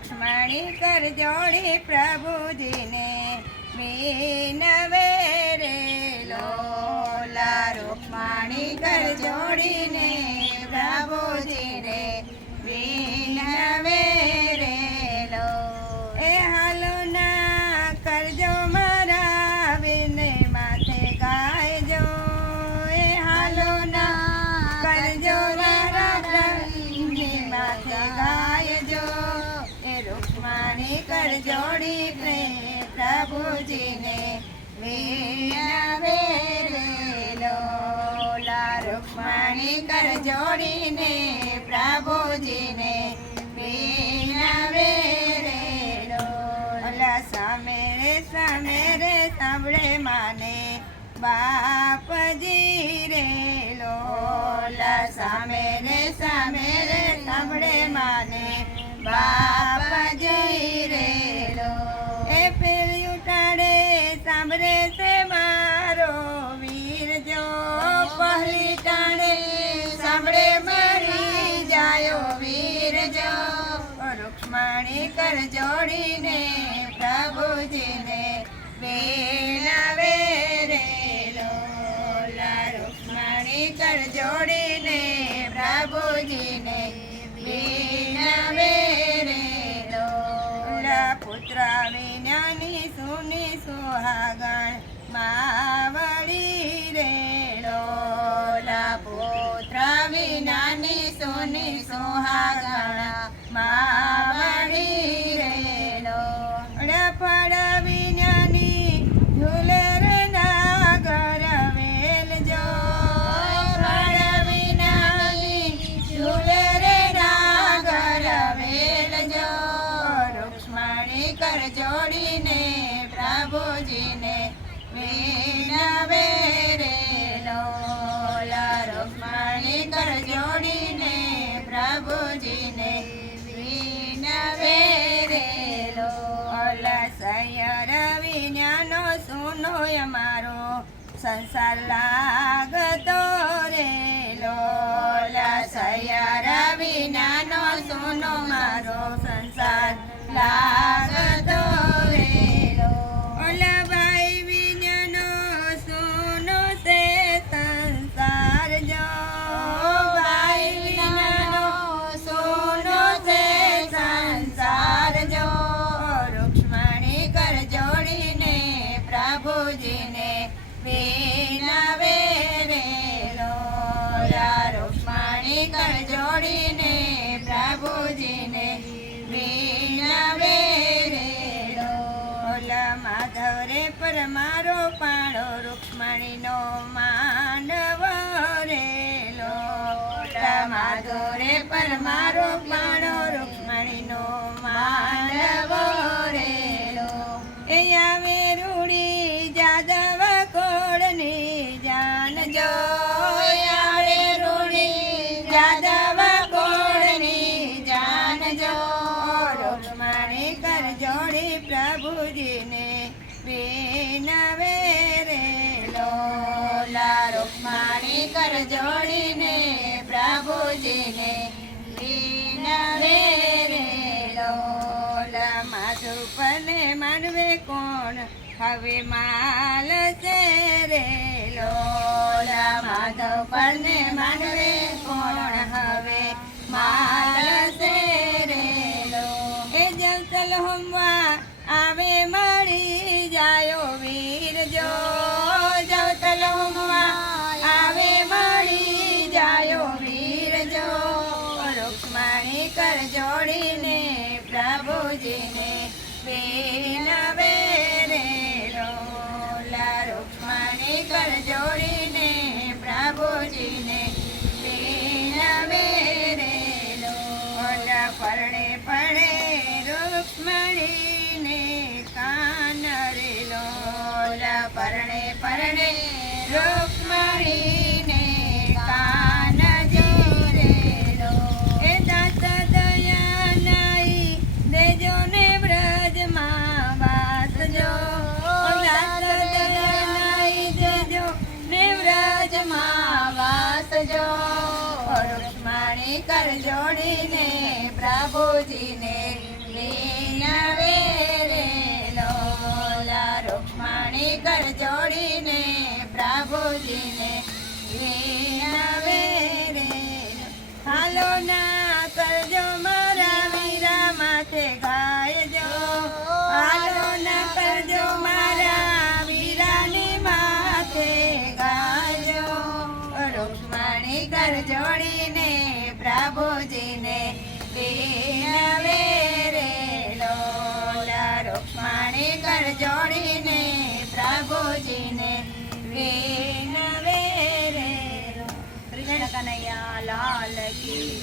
રૂક્ષ્મણી કર જોડી પ્રભુજીને. વિનવે રે લોલા રૂક્ષ્મણી કર જોડીને પ્રભુજીને. વિનવે રૂક્ષ્મણી કર જોડી પ્રેમ પ્રભુજીને લોલા રૂક્ષ્મણી કર જોડીને પ્રભુજીને સામે રે સામે રે, સાંભળે માને બાપજી રે લોલા સામે રે સામે રે, સાંભળે માને બાપજી કર જોડીને પ્રભુજીને વેલાવે રે લોલા. રૂક્ષ્મણી કર જોડીને પ્રભુજીને બેનાવે રે લોલા. પુત્ર વિનાની સુની સુહાગણ. માવડી સયર વિનાનો સુનો અમારો સંસાર લાગતો રે. લોલા સયર વિજ્ઞાનો સુનો મારો સંસાર લાગતો પ્રભુજીને વિનવે રેલો રૂક્ષ્મણી કર જોડીને પ્રભુજીને વિનવે રેલો માધવ રે પર મારો પાડો રૂક્ષ્મણીનો માનવ રેલો. માધવ રે પર મારો પાડો રૂક્ષ્મણીનો માનવ રેલો. એ આવે પ્રભુજીને વિનવે રે લોલા રૂક્ષ્મણી કર જોડીને પ્રભુજીને વિનવે રે લોલા માધુપને માનવે કોણ? હવે માલ છે રે લોલા માધવપને માનવે કોણ હવે? માલ છે રે લો. એ જંતલ હોમવા આવે મળી જાયો વીર જો. હોમવા આવે મળી જાયો વીર જો. રૂક્ષ્મણી જોડીને પ્રભુજીને પરણે પરણે કાન જો એ દાસ દયા દેજો ને બ્રજમાં વાસજો દાસ દયા નાઈ દેજો ને જોડીને પ્રભુજીને વિનવે કર જોડીને પ્રભુજીને વિનવે રે લોલા રૂક્ષ્મણી કર જોડીને પ્રભુજીને વિનવે રે કૃષ્ણ કનૈયા લાલ કી.